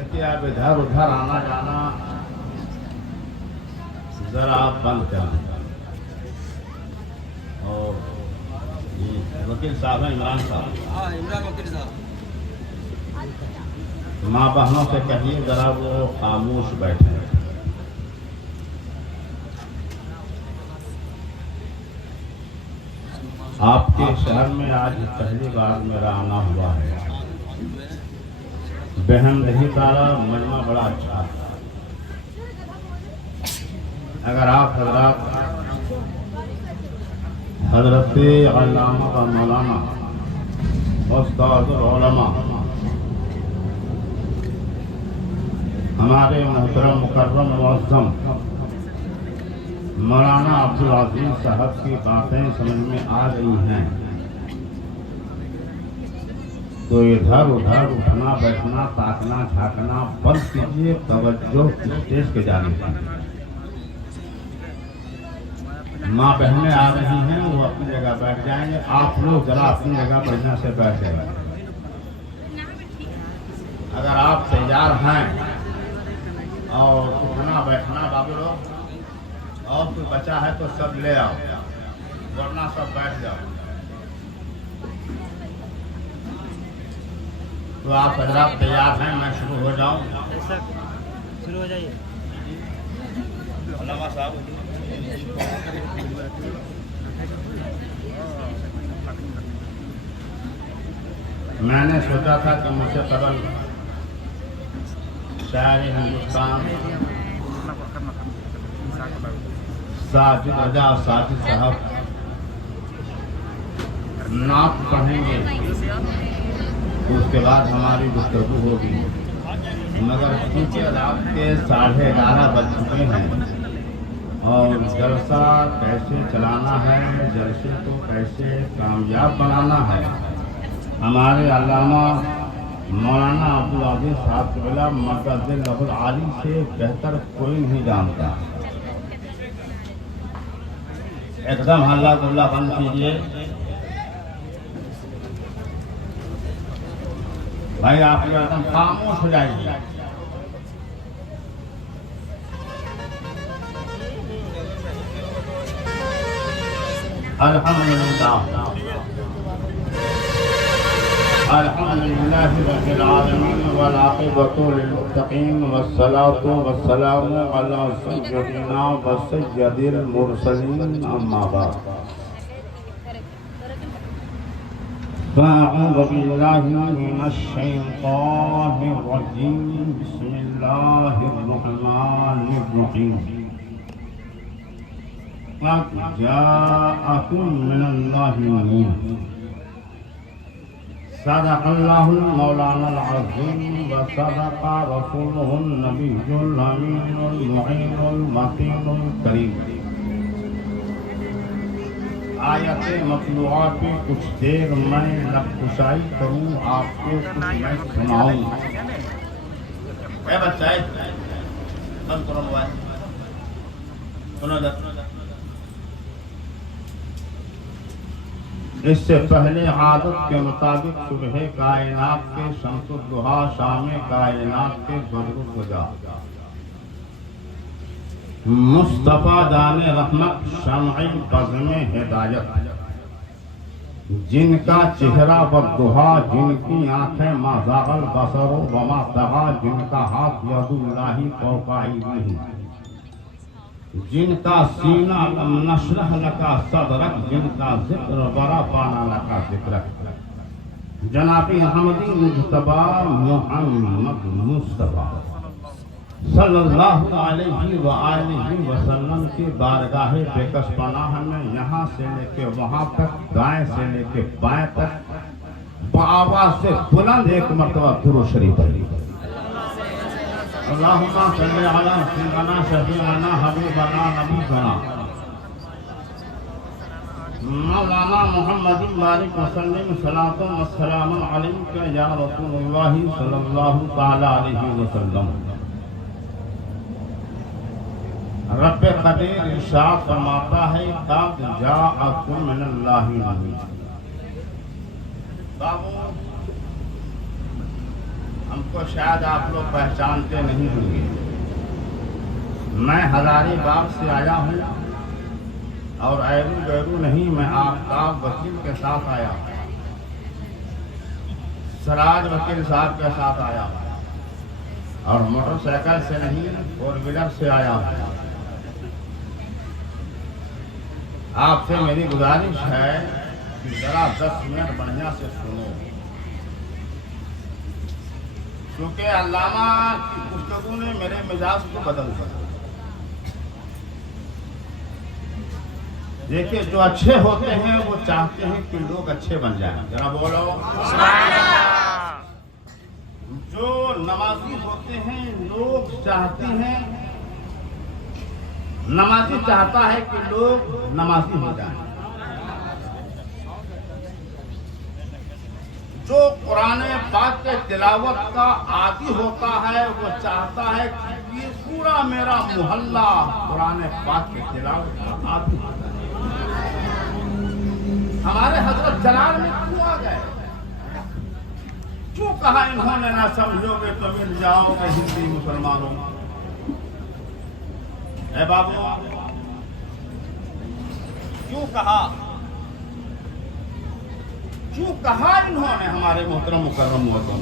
देखिए आप इधर उधर आना जाना जरा आप बंद करें। और वकील साहब हैं इमरान साहब। हाँ, इमरान वकील साहब। माँ बहनों से कहिए जरा वो खामोश बैठे। आपके शहर में आज पहली बार मेरा आना हुआ है। बहन रही तारा मजमा बड़ा अच्छा था। अगर आप हजरत अल्लामा व मौलाना उस्तादुल उलमा हमारे मोहतरम मुकर्रम मुअज़्ज़म मौलाना अब्दुल अज़ीज़ साहब की बातें समझ में आ रही हैं तो इधर उधर उठना बैठना ताकना झाँकना बंद कीजिए। तवज्जो स्टेज के जाने की। माँ बहनें आ रही हैं, वो अपनी जगह बैठ जाएंगे। आप लोग जरा अपनी जगह बढ़िया से बैठ जाएंगे। अगर आप तैयार हैं और उठना बैठना बाबू लोग और कोई बचा है तो सब ले आओ, वरना सब बैठ जाओ। तो आप हजरात तैयार हैं, मैं शुरू हो जाऊं? शुरू हो जाइए। अल्लामा साहब मैंने सोचा था कि मुझसे कबल शायर हिंदुस्तान साजिद रजा साजिद साहब नात पढ़ेंगे, उसके बाद हमारी गुफ्तगू होगी। मगर क्योंकि रात के 11:30 बज चुके हैं और जलसा कैसे चलाना है, जलसे को कैसे कामयाब बनाना है, हमारे अल्लामा मौलाना अब्दुल अज़ीज़ साहब क़िबला मक़द्दसहुल आली से बेहतर कोई नहीं जानता। एकदम हल्ला गुल्ला बंद कीजिए भाई, आप एकदम खामोश हो जाइए। अल्हम्दुलिल्लाह अल्हम्दुलिल्लाहि रब्बिल आलमीन वल आक़िबतु लिल मुत्तक़ीन वस्सलातु वस्सलामु अला सय्यिदिना व सय्यिदिल मुरसलीन अम्मा बाद। फ़अऊज़ु बिल्लाहि मिनश शैतानिर रजीम। बिस्मिल्लाहिर रहमानिर रहीम। क़द जाअकुम मिनल्लाहि नूर। सदक़ल्लाहुल मौलानाल अज़ीम व सदक़ा रसूलुहुन नबियुल अमीनुल मुईनुल मतीनुल करीम। आयत मतलूआ पे कुछ देर मैं लफ्ज़ाई करूँ, आपको कुछ मैं सुनाऊँ। बच्चा बंद करो मोबाइल, सुनो। इससे पहले आदत के मुताबिक सुबह कायनात के शम्सुद दुहा, शाम कायनात के बदरुद गुजा, मुस्तफ़ा जाने रहमत शमई बज़्म हिदायत, जिनका चेहरा बद्दुहा, जिनकी आंखें माज़ागल बसर वमा तगा, जिनका हाथ यदुल्लाहि फौका अयदीहिम, जिनका सीना लम नशरह लका सदरक, जिनका जिक्र बरा पाना लका जिक्रक, जनाबी अहमदी मुज्तबा मुहम्मद मुस्तफा सल्लल्लाहु अलैहि व आलिहि वसल्लम की बारगाह बेकस पनाह में यहाँ से लेके वहाँ तक, दाएं से लेके बाएं तक आवाज से बुलंद एक मरतबा दुरूद शरीफ पढ़ी। अल्लाहुम्मा सल्ली अला सय्यिदना शफीअना हबीबना नबीना मौलाना मुहम्मदिन बारिक वसल्लम सलातुन व सलामुन अलैका या रसूलुल्लाह सल्लल्लाहु तआला अलैहि वसल्लम। रब कदीर इरशाद फरमाता है, क़द जाअकुम मिनल्लाहि नूर। हमको शायद आप लोग पहचानते नहीं होंगे। मैं हजारीबाग से आया हूँ और ऐरू गैरू नहीं, मैं आफ्ताब वकील के साथ आया हूँ, सराज वकील साहब के साथ आया हूँ और मोटरसाइकिल से नहीं, 4 व्हीलर से आया हूँ। आपसे मेरी गुजारिश है कि जरा 10 मिनट बढ़िया से सुनो, क्योंकि अल्लामा की गुफ्तगू ने मेरे मिजाज को बदल दिया। देखिए, जो अच्छे होते हैं वो चाहते हैं कि लोग अच्छे बन जाएं। जरा बोलो सुभान अल्लाह। जो नमाजी होते हैं लोग चाहते हैं, नमाजी चाहता है कि लोग नमाजी हो जाएं। जो कुरान पाक के तिलावत का आदी होता है वो चाहता है कि ये पूरा मेरा मोहल्ला कुरान पाक के तिलावत का आदी होता है। हमारे हजरत जलाल में क्यों आ गए? क्यों कहा इन्होंने ना समझोगे तो मिल जाओगे हिंदी मुसलमानों? ए बाबू, क्यों कहा इन्होंने हमारे मोहतरम मुकर्रम वतन?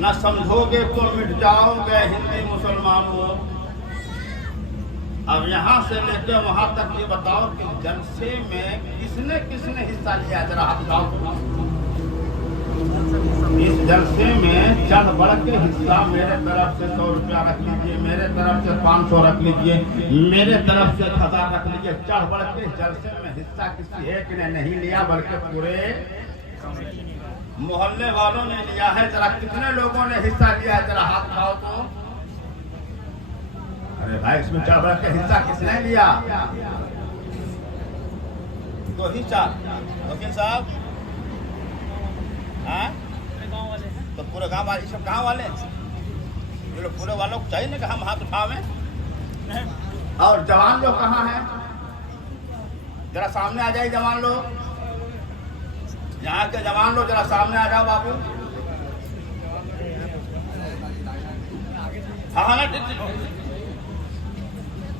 न समझोगे तो मिट जाओगे हिंदी मुसलमानों। अब यहाँ से लेकर वहां तक ये बताओ कि जलसे में किसने किसने हिस्सा लिया? जरा हाथ उठाओ। इस जलसे में चढ़ बढ़ के हिस्सा मेरे तरफ से 100 रुपया रख लीजिए, मेरे तरफ से 500 रख लीजिए, मेरे तरफ से 1000 रख लीजिए। चढ़ बढ़ के जलसे में हिस्सा किसी एक ने नहीं लिया बल्कि पूरे मोहल्ले वालों ने लिया है। जरा कितने लोगों ने हिस्सा लिया है? जरा हाथ उठाओ तो। अरे भाई, इसमें चढ़ बढ़ के हिस्सा किसने लिया? तो हिस्सा वकील साहब, हाँ? तो पूरे गांव वाले, सब गांव वाले, ये लोग पूरे वालों को चाहिए ना कि हम हाथ उठावें। और जवान लोग कहाँ हैं? जरा सामने आ जाइए जवान लोग, यहाँ के जवान लोग जरा सामने आ जाओ बाबू। हाँ ना,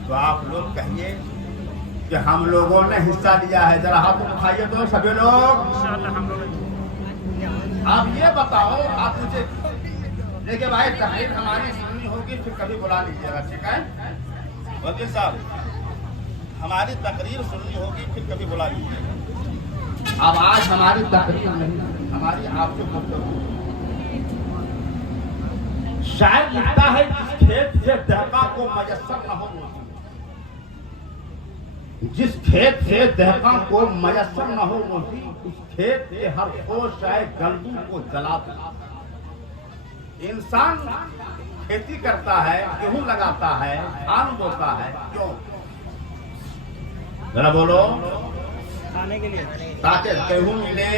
तो आप लोग कहिए कि हम लोगों ने हिस्सा लिया है। जरा हाथ उठाइए तो सभी लोग। अब ये बताओ, आप मुझे देखिए भाई, तकरीर हमारी सुननी होगी फिर कभी बुला लीजिएगा, ठीक है वकील साहब? हमारी तकरीर सुननी होगी फिर कभी बुला लीजिएगा। अब आज हमारी तकरीर नहीं, हमारी आपसे गुफ्तगू। शायद लिखता है जिस खेत से दहका को मयस्सर न हो, जिस खेत से दहका को मयस्सर न हो मोती, उस खेत के हर खोश आए गंदू को जला दे। इंसान खेती करता है, गेहूं लगाता है, धान बोता है, क्यों? जरा बोलो। खाने के लिए, ताकि गेहूं मिले,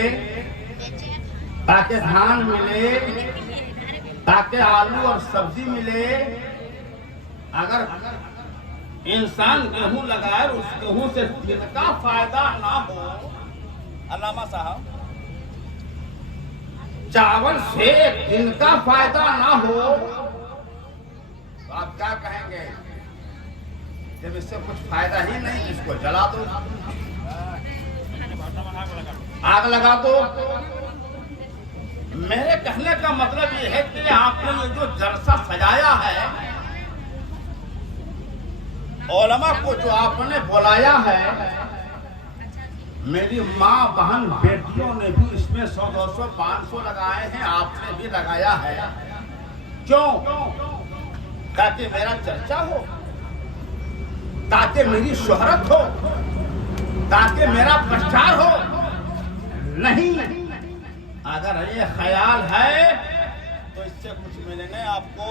ताकि धान मिले, ताकि आलू और सब्जी मिले। अगर इंसान गेहूं लगाए, उस गेहूं से जिनका फायदा ना हो, अल्लामा साहब, चावल से जिनका फायदा ना हो, तो आप क्या कहेंगे? जब इससे कुछ फायदा ही नहीं, इसको जला दो, आग लगा दो। मेरे कहने का मतलब ये है कि आपने ये जो जलसा सजाया है, उलमा को जो आपने बुलाया है, मेरी माँ बहन बेटियों ने भी इसमें 100, 200, 500 लगाए हैं, आपने भी लगाया है। क्यों? ताकि मेरा चर्चा हो, ताकि मेरी शोहरत हो, ताकि मेरा प्रचार हो। नहीं, अगर ये ख्याल है तो इससे कुछ मिलेंगे आपको।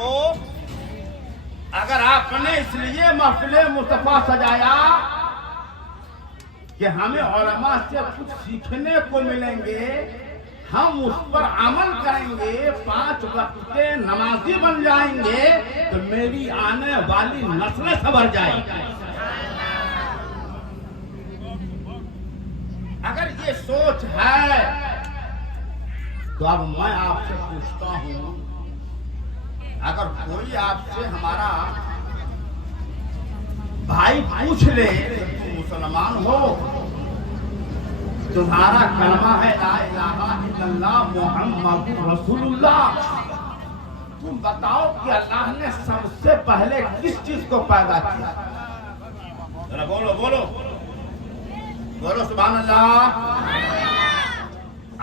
अगर आपने इसलिए महफिल मुस्तफा सजाया कि हमें उलमा से कुछ सीखने को मिलेंगे, हम उस पर अमल करेंगे, 5 वक्त के नमाजी बन जाएंगे, तो मेरी आने वाली नस्लें संवर जाएंगी। अगर ये सोच है तो अब मैं आपसे पूछता हूं, अगर कोई आपसे हमारा भाई पूछ ले तुम मुसलमान हो, तुम्हारा कलमा है ला इलाहा इल्लल्लाह मुहम्मदुर रसूलुल्लाह, तुम बताओ कि अल्लाह ने सबसे पहले किस चीज को पैदा किया? जरा बोलो बोलो बोलो सुभान अल्लाह।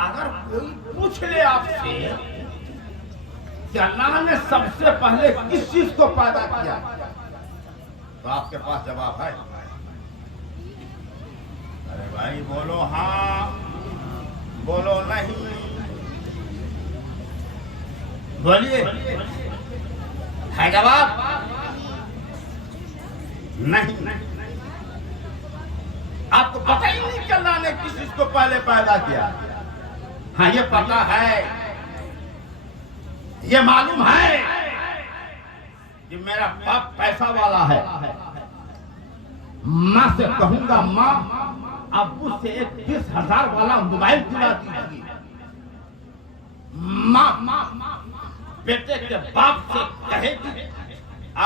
अगर कोई पूछ ले आपसे कि अल्लाह ने सबसे पहले किस चीज को पैदा किया, तो आपके पास जवाब है? अरे भाई बोलो हाँ, बोलो नहीं, बोलिए। है जवाब? नहीं। आपको पता ही नहीं कि अल्लाह ने किस चीज को पहले पैदा किया? हाँ ये पता है, ये मालूम है कि मेरा बाप पैसा वाला है, माँ से कहूंगा माँ अब्बू से एक 20,000 वाला मोबाइल दिला दीजिए, माँ बेटे के बाप से कहेगी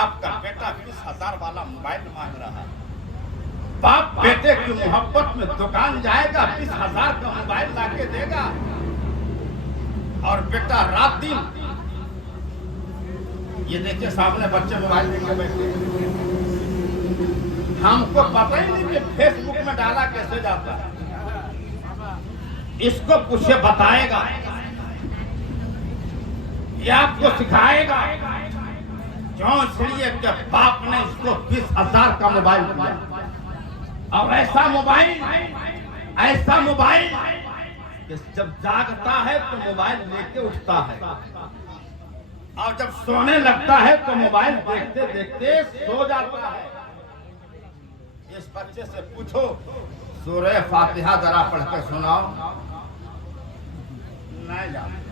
आपका बेटा 20,000 वाला मोबाइल मांग रहा है, बाप बेटे की मोहब्बत में दुकान जाएगा, 20,000 का मोबाइल लाके देगा, और बेटा रात दिन ये देखिए सामने बच्चे मोबाइल लेके बैठे, हमको पता ही नहीं कि फेसबुक में डाला कैसे जाता है, इसको पूछे बताएगा, ये आपको सिखाएगा, क्यों? इसलिए कि बाप ने इसको 20,000 का मोबाइल दिया, और ऐसा मोबाइल कि जब जागता है तो मोबाइल लेके उठता है, और जब सोने लगता है तो मोबाइल देखते देखते सो जाता है। इस बच्चे से पूछो सूरह फातिहा जरा पढ़ के सुनाओ, नहीं जानते।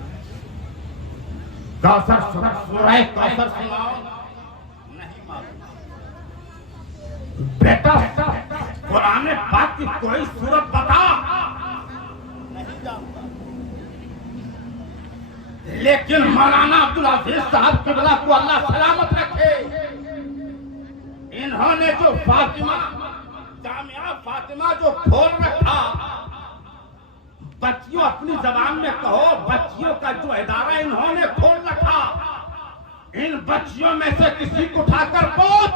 कौसर सूरह कौसर सुनाओ, नहीं मालूम। बेटा कुरान पाक की कोई सूरत बता, नहीं जानता। लेकिन मौलाना अब्दुल अजीज साहब किबला को अल्लाह सलामत रखे, इन्होंने जो फातिमा जामिया फातिमा जो खोल रखा, बच्चियों अपनी जबान में कहो, बच्चियों का जो इदारा इन्होंने खोल रखा, इन बच्चियों में से किसी को उठाकर पूछ,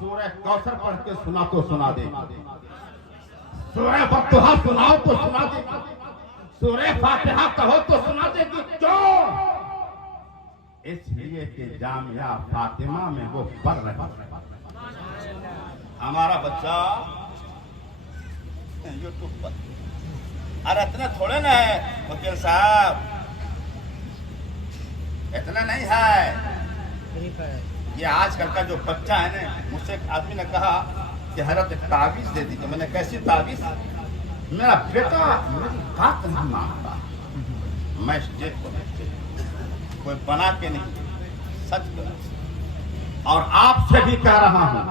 सूरह कौसर पढ़ के सुना तो सुना दे, सूरह फतहा सुनाओ तो सुना दे, सूरह फातिहा कहो तो सुना दे। क्यों? इसलिए कि जामिया फातिमा में वो पढ़ रहा है। हमारा बच्चा यूट्यूब पर, अरे इतना थोड़े ना है वकील साहब, इतना नहीं है। ये आजकल का जो बच्चा है ना, मुझसे एक आदमी ने कहा कि हजरत एक ताबीज दे दीजिए। मैंने कैसी ताबीज? मेरा बेटा मेरी बात नहीं मानता, मैं स्टेज पर कोई बना के नहीं, सच कर। और आपसे भी कह रहा हूं,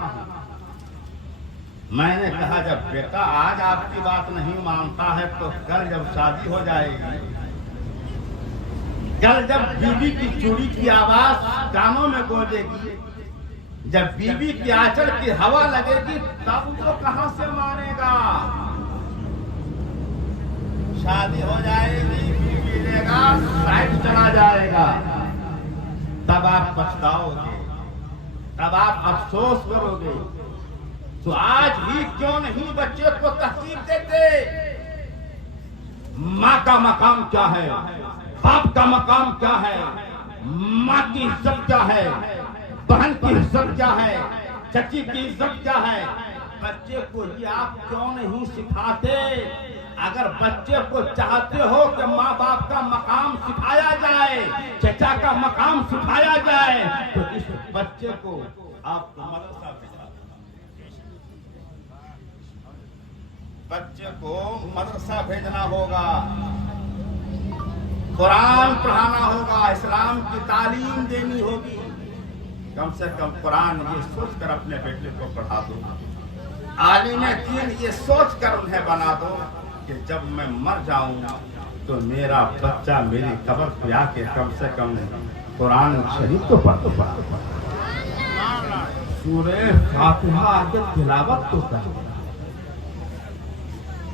मैंने कहा जब बेटा आज आपकी बात नहीं मानता है तो कल जब शादी हो जाएगी, कल जब बीबी की चूड़ी की आवाज कानों में गूंजेगी, जब बीबी की आंचल की हवा लगेगी, तब वो कहां से मानेगा? शादी हो जाएगी, बीबी लेगा, साइड चला जाएगा, तब आप पछताओगे, तब आप अफसोस करोगे। तो आज ही क्यों नहीं बच्चे को तहसीब देते? माँ का मकाम क्या है, बाप का मकाम क्या है, माँ की इज्जत क्या है, बहन की इज्जत क्या है, चची की इज्जत क्या है, बच्चे को ये आप क्यों नहीं सिखाते? अगर बच्चे को चाहते हो कि माँ बाप का मकाम सिखाया जाए, चचा का मकाम सिखाया जाए, तो इस बच्चे को आपको मदरसा भेजना, बच्चे को मदरसा भेजना होगा, कुरान पढ़ाना होगा, इस्लाम की तालीम देनी होगी। कम से कम कुरान ये सोच कर अपने बेटे को पढ़ा दो, आलिम दीन ये सोच कर उन्हें बना दो कि जब मैं मर जाऊं तो मेरा बच्चा मेरी कब्र पे आके कम से कम कुरान शरीफ तो पढ़ सूरे फातिहा के तिलावत तो कर।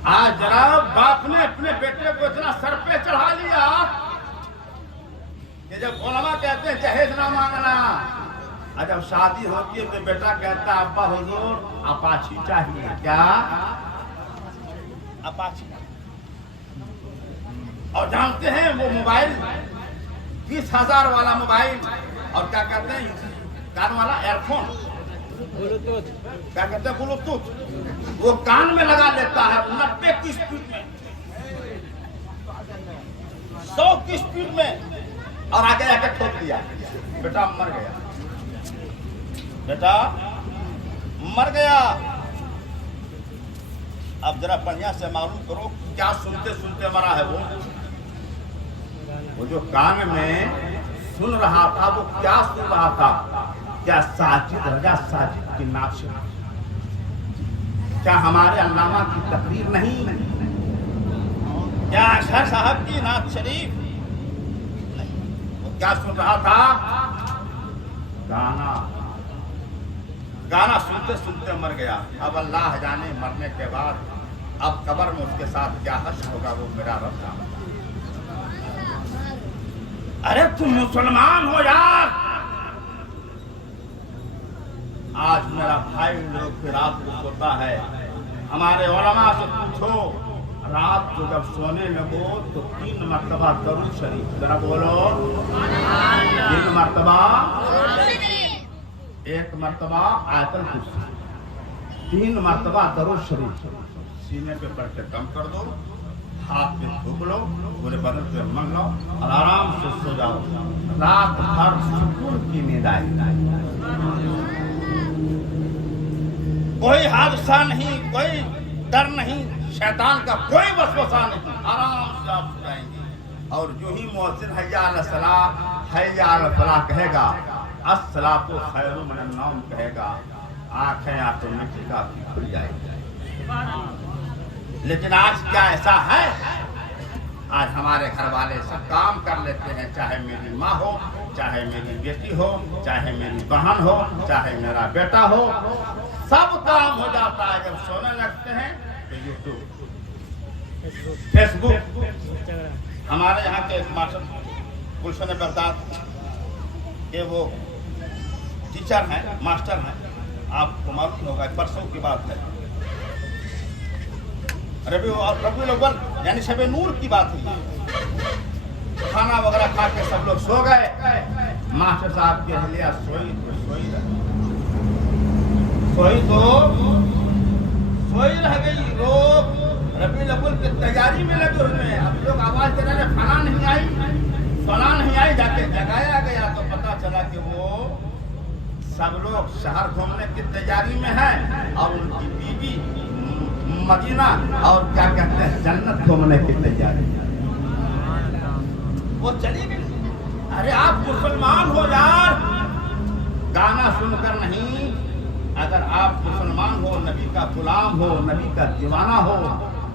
आज जरा बाप ने अपने बेटे को इतना सर पे चढ़ा लिया कि जब उलमा कहते हैं जहेज ना मांगना, और जब शादी होती है तो बेटा कहता है अब्बा हुजूर अपाची चाहिए। क्या अपाची? और जानते हैं वो मोबाइल 20,000 वाला मोबाइल, और क्या कहते हैं कान वाला एयरफोन, क्या कहते हैं ब्लूटूथ, वो कान में लगा लेता है 90 की स्पीड में, 100 की स्पीड में, और आगे जाके ठोक दिया, बेटा मर गया, बेटा मर गया। अब जरा बढ़िया से मालूम करो क्या सुनते सुनते मरा है वो जो कान में सुन रहा था वो क्या सुन रहा था? क्या साजिद रजा साजिद की नात शरीफ? क्या हमारे अल्लामा की तकरीर नहीं? क्या अशहर साहब की नात शरीफ नहीं? वो क्या सुन रहा था? गाना। गाना सुनते सुनते मर गया। अब अल्लाह जाने मरने के बाद अब कब्र में उसके साथ क्या हश्र होगा वो मेरा रब जाने। अरे तुम मुसलमान हो यार। आज मेरा भाई लोग की रात को सोता है, हमारे उलमा से पूछो रात को जब सोने लगो तो 3 मरतबा दरूद शरीफ, जरा बोलो 3 मरतबा, 1 मरतबा आयतल कुर्सी, 3 मरतबा दरूद शरीफ सीने पे पढ़ के कम कर दो, हाथ में थूक लो, पूरे बदन पे मन लो और आराम से सो जाओ। रात भर सुकून की नींद आएगी। कोई हादसा नहीं, कोई डर नहीं, शैतान का कोई वसवसा नहीं, आराम से आप जाएंगे। और जो ही मुअज्जिन हैया अला सलाह हैया अला फलाह कहेगा, अस्सलातु खैरुम मिनन नौम कहेगा, आंखें ऑटोमेटिक आपकी खुल जाएगी। लेकिन आज क्या ऐसा है? आज हमारे घर वाले सब काम कर लेते हैं, चाहे मेरी माँ हो, चाहे मेरी बेटी हो, चाहे मेरी बहन हो, चाहे मेरा बेटा हो, सब काम हो जाता है। जब सोने लगते हैं तो यूट्यूब, फेसबुक। हमारे यहाँ के मास्टर गुलशन बरसात के वो टीचर हैं, मास्टर हैं, आपको मालूम होगा, परसों की बात है, रबीउल अव्वल यानी शबे नूर की बात हुई। खाना वगैरह खा के सब लोग सो गए, मास्टर साहब की अहलिया सोई रह गई। लोग रबीउल अव्वल की तैयारी में लगे हुए हैं। अब लोग आवाज दे रहे फला नहीं आई, जाके जगाया गया तो पता चला कि वो सब लोग शहर घूमने की तैयारी में है और उनकी बीवी मदीना और क्या कहते हैं जन्नत घूमने की तैयारी, वो चली गई। अरे आप मुसलमान हो यार, गाना सुनकर नहीं। अगर आप मुसलमान हो, नबी का गुलाम हो, नबी का दीवाना हो,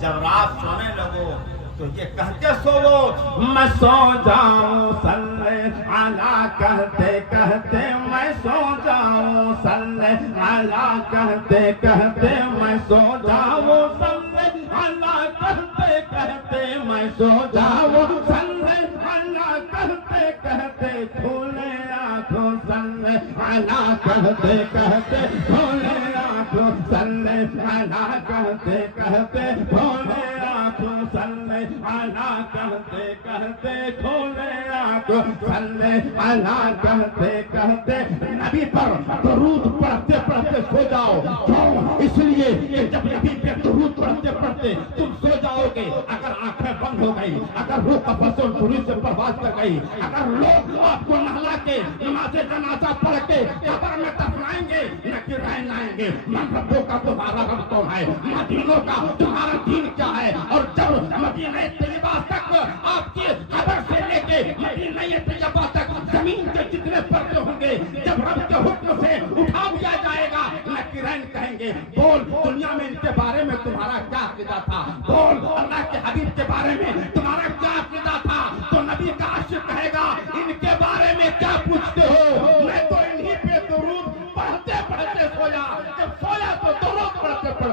जब रात सोने लगो तो ये कहते सोवो, मैं सो जाऊं सल्ले अला कहते कहते मैं सो जाऊं, सल्ले अला कहते कहते मैं सो जाऊं, सल्ले अला कहते कहते मैं सो जाऊं, सल्ले अला कहते कहते खोले आंखों, सल्ले अला कहते कहते खोले आंखों, सल्ले अला कहते कहते खोले आंखों, सल्ले अला कहते कहते खोले आंखों, सल्ले अला कहते कहते नबी पर दरूद पढ़ते पढ़ते सो जाओ। क्यों? इसलिए कि जब नबी पे दरूद पढ़ते पढ़ते तुम सो जाओगे, अगर आंखें बंद हो गई, अगर रूह का बसों दूरी से परवाज कर गई, अगर लोग आपको नहला के नमाज़े जनाजा पढ़ के कब्र में दफनाएंगे, नकीरें लाएंगे, मन रब्बों का तुम्हारा रब कौन है, मदीनों का तुम्हारा दीन क्या है। और जब मदीना तैयबा तक आपकी कब्र से लेके मदीना तैयबा तक जमीन के जितने पर्दे होंगे, जब रब के हुक्म से उठा दिया जाएगा, नकीरें कहेंगे बोल दुनिया में इनके बारे में तुम्हारा क्या अकीदा था, बोल अल्लाह के हबीब के बारे में तुम्हारा क्या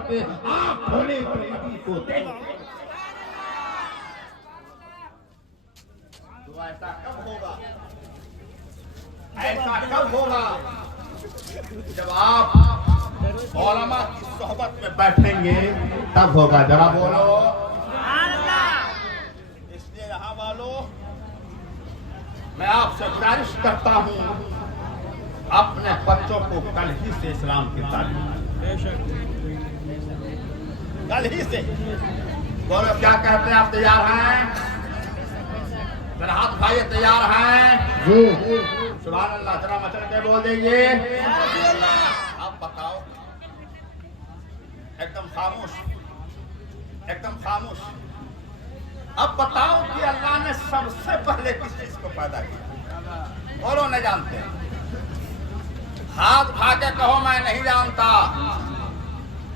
पे आप खोले तो नबी को दे। तो ऐसा कब होगा, ऐसा कब होगा जब आप उलमा की सोहबत में बैठेंगे, तब होगा। जरा बोलो। इसलिए यहाँ वालों, मैं आपसे गुजारिश करता हूँ, अपने बच्चों को कल ही से इस्लाम की तालीम, कल ही से। बोलो क्या कहते हैं, आप तैयार हैं? जरा हाथ भाई तैयार हैं? सुभान अल्लाह, जरा मचल के बोल दीजिए। आप बताओ, एकदम खामोश, एकदम खामोश। अब बताओ कि अल्लाह ने सबसे पहले किस चीज को पैदा किया? बोलो नहीं जानते? हाथ उठा के कहो मैं नहीं जानता।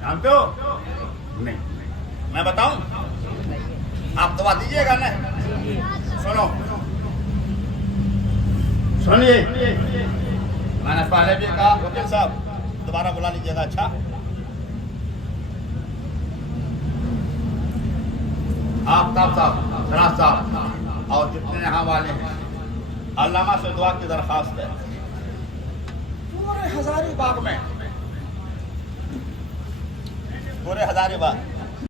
जानते हो? नहीं। मैं बताऊं? आप दवा दीजिएगा ना? सुनो, सुनिए, मैंने पहले भी कहा, वकील साहब दोबारा बुला लीजिएगा। अच्छा, आफ्ताब साहब, शराज साहब और जितने यहाँ वाले हैं, अल्लामा से दुआ की दरखास्त है। पूरे हजारीबाग में, पूरे हजारीबाग